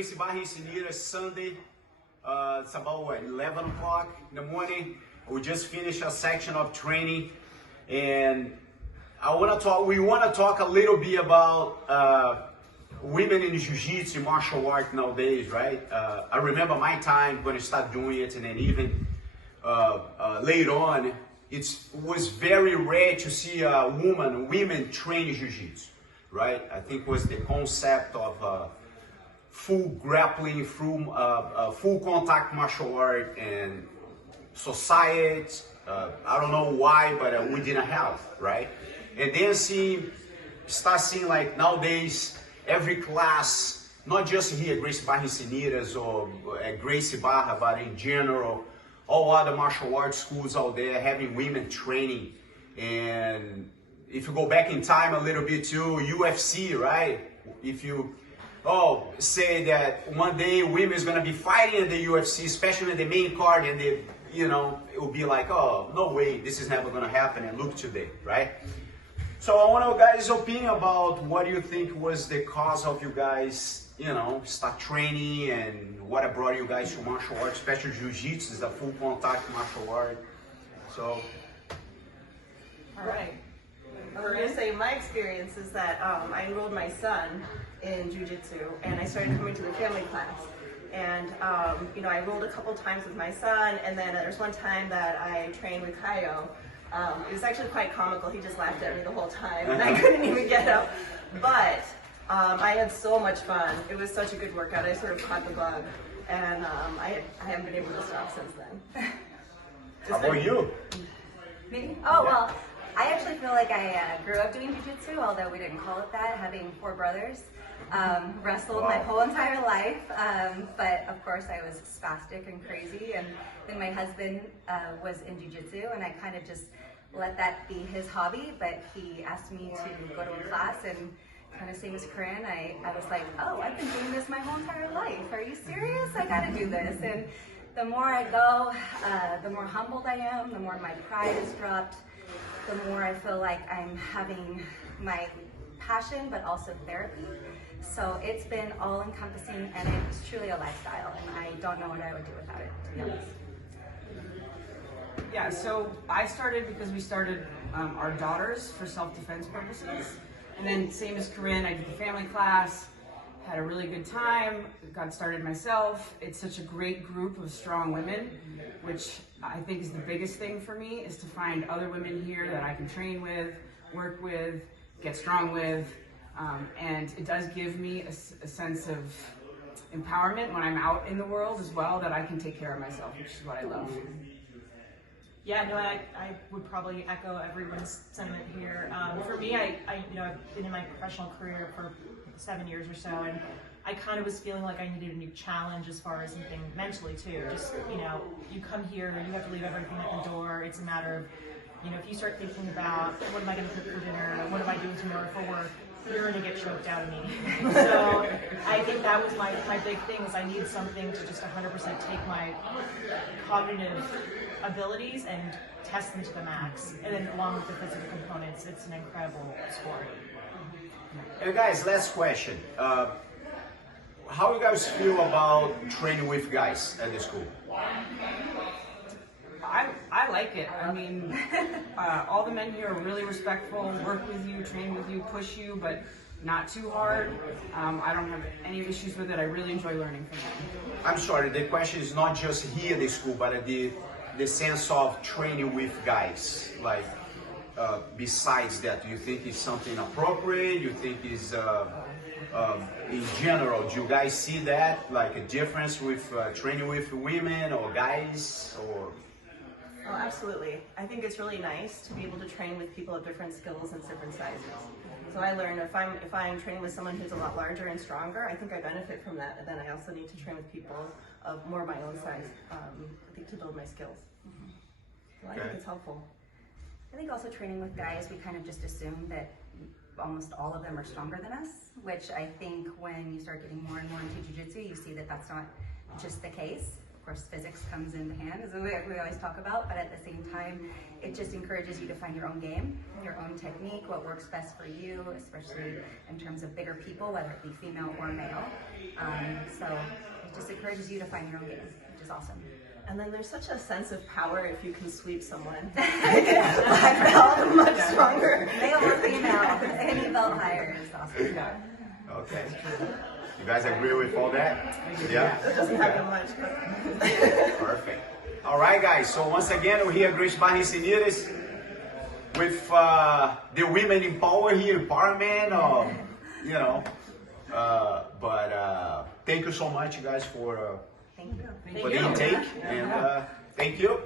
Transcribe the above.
Gracie, Barra, Encinitas, Sunday. It's about what, 11 o'clock in the morning. We just finished a section of training, and we want to talk a little bit about women in Jiu Jitsu, martial art nowadays, right? I remember my time when I started doing it, and then even later on, it was very rare to see women train Jiu Jitsu, right? I think was the concept of full grappling, full contact martial art, and society. I don't know why, but we didn't have, right? And then start seeing like nowadays every class, not just here at Gracie Barra Encinitas or at Gracie Barra, but in general, all other martial arts schools out there having women training. And if you go back in time a little bit to UFC, right? If you say that one day women is gonna be fighting in the UFC, especially in the main card, and it will be like, oh, no way, this is never gonna happen, and look today, right? So I want to guys' opinion about what do you think was the cause of you guys, start training, and what brought you guys to martial arts, especially Jiu-Jitsu is a full contact martial art. So. All right. I was going to say my experience is that I enrolled my son in Jiu Jitsu, and I started coming to the family class. And I rolled a couple times with my son, and then there's one time that I trained with Kaio. It was actually quite comical. He just laughed at me the whole time, and I couldn't even get up. But I had so much fun. It was such a good workout. I sort of caught the bug, and I haven't been able to stop since then. How about you? Me? Oh, well, I actually feel like I grew up doing jiu-jitsu, although we didn't call it that, having 4 brothers. Wrestled my whole entire life, but of course I was spastic and crazy, and then my husband was in jiu-jitsu, and I kind of just let that be his hobby, but he asked me to go to a class, and kind of same as Corinne, I was like, oh, I've been doing this my whole entire life. Are you serious? I gotta do this. And the more I go, the more humbled I am, the more my pride is dropped, the more I feel like I'm having my passion, but also therapy. So it's been all encompassing, and it's truly a lifestyle, and I don't know what I would do without it, to be honest. Yeah, so I started because we started our daughters for self-defense purposes. And then same as Corinne, I did the family class, had a really good time, got started myself. It's such a great group of strong women, which I think is the biggest thing for me, is to find other women here that I can train with, work with, get strong with. And it does give me a sense of empowerment when I'm out in the world as well, that I can take care of myself, which is what I love. Yeah, no, I would probably echo everyone's sentiment here. For me, I've been in my professional career for 7 years or so, and I kind of was feeling like I needed a new challenge as far as something mentally too. Just, you come here, you have to leave everything at the door. It's a matter of, if you start thinking about what am I going to cook for dinner, what am I doing tomorrow for work, you're going to get choked out of me. So I think that was my big thing, is I need something to just 100% take my cognitive abilities and test them to the max. And then along with the physical components, it's an incredible sport. Hey guys, last question. How you guys feel about training with guys at the school? I like it. I mean, all the men here are really respectful, work with you, train with you, push you, but not too hard. I don't have any issues with it. I really enjoy learning from them. I'm sorry, the question is not just here at the school, but the sense of training with guys. Like, besides that, do you think it's something appropriate? Do you think it's, in general, do you guys see that, like a difference with training with women or guys, or? Oh, absolutely. I think it's really nice to be able to train with people of different skills and different sizes. So I learned if I'm training with someone who's a lot larger and stronger, I think I benefit from that. And then I also need to train with people of more my own size, I think, to build my skills. So I think it's helpful. I think also training with guys, we kind of just assume that almost all of them are stronger than us, which I think when you start getting more and more into jiu-jitsu, you see that that's not just the case. Of course, physics comes into hand, as we always talk about, but at the same time, it just encourages you to find your own game, your own technique, what works best for you, especially in terms of bigger people, whether it be female or male. So it just encourages you to find your own game, which is awesome. And then there's such a sense of power if you can sweep someone. Black belt, much stronger. Male or female, any belt higher is awesome. Okay. You guys agree with all that? Yeah? It doesn't happen much. Perfect. All right, guys. So once again, we're here at Gracie Barra Encinitas with the women in power here, empowerment, you know. But thank you so much, you guys, for Thank you. the intake. And thank you.